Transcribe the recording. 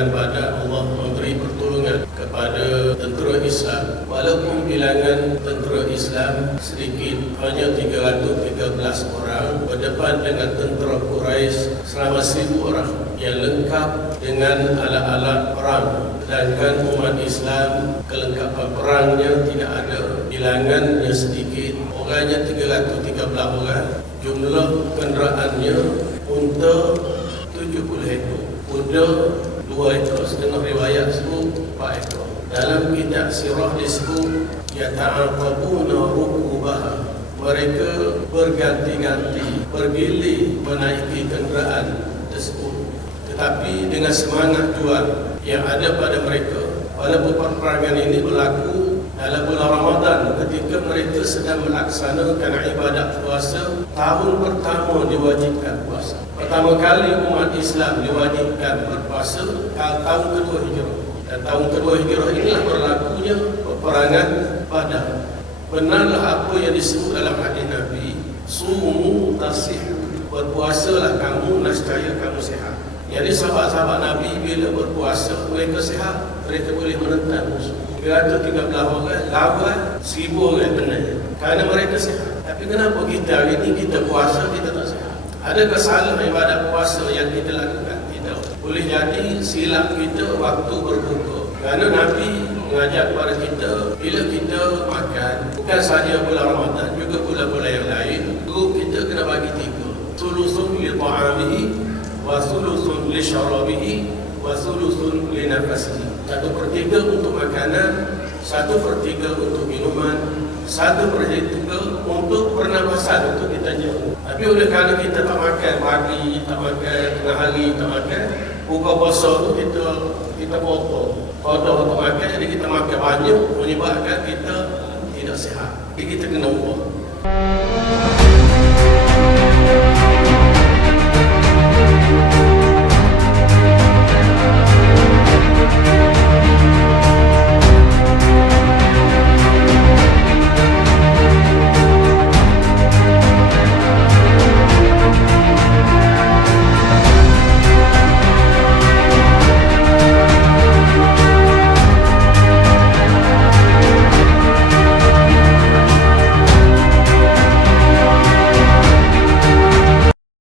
dengan badan Allah memberi pertolongan kepada tentera Islam. Walaupun bilangan tentera Islam sedikit, hanya 313 orang berdepan dengan tentera Quraisy selama 1000 orang yang lengkap dengan alat-alat perang. Sedangkan umat Islam kelengkapan perangnya tidak ada, bilangannya sedikit, orangnya 313 orang, jumlah kenderaannya unta 70 ekor, kuda 2 ekor, setengah riwayat sebut 4 ekor. Dalam kitab sirah disebut yata'aqabuna rukubaha, mereka berganti-ganti bergilir menaiki kenderaan tersebut, tetapi dengan semangat juang yang ada pada mereka. Walaupun peperangan ini berlaku dalam bulan Ramadan ketika mereka sedang melaksanakan ibadat puasa, tahun pertama diwajibkan puasa. Pertama kali umat Islam diwajibkan berpuasa tahun kedua Hijrah. Dan tahun kedua Hijrah inilah berlakunya peperangan Badar. Benarlah apa yang disebut dalam hadis Nabi, sumu tasihu, berpuasalah kamu nescaya kamu sihat. Jadi sahabat-sahabat Nabi bila berpuasa mereka sihat, mereka boleh menentang musuh. 313 orang lawan 1000 orang benar, kerana mereka sihat. Tapi kenapa kita hari ini kita puasa kita tak sihat? Adakah salah ibadat puasa yang kita lakukan? Tidak. Boleh jadi silap kita waktu berbuka. Kerana Nabi mengajak kepada kita, bila kita makan, bukan sahaja bulan Ramadan, juga bulan-bulan yang lain, grup kita kena bagi 3. Sulusun li ta'amihi, wa sulusun li syarabihi, wa sulusun li nafasihi. 1/3 untuk makanan, 1/3 untuk minuman, 1/3 untuk pernafasan, untuk kita jauh. Tapi oleh kerana kita tak makan pagi, tak makan tengah hari, tak makan, buka puasa tu kita potong untuk makan, jadi kita makan banyak menyebabkan kita tidak sihat. Jadi kita kena ubah.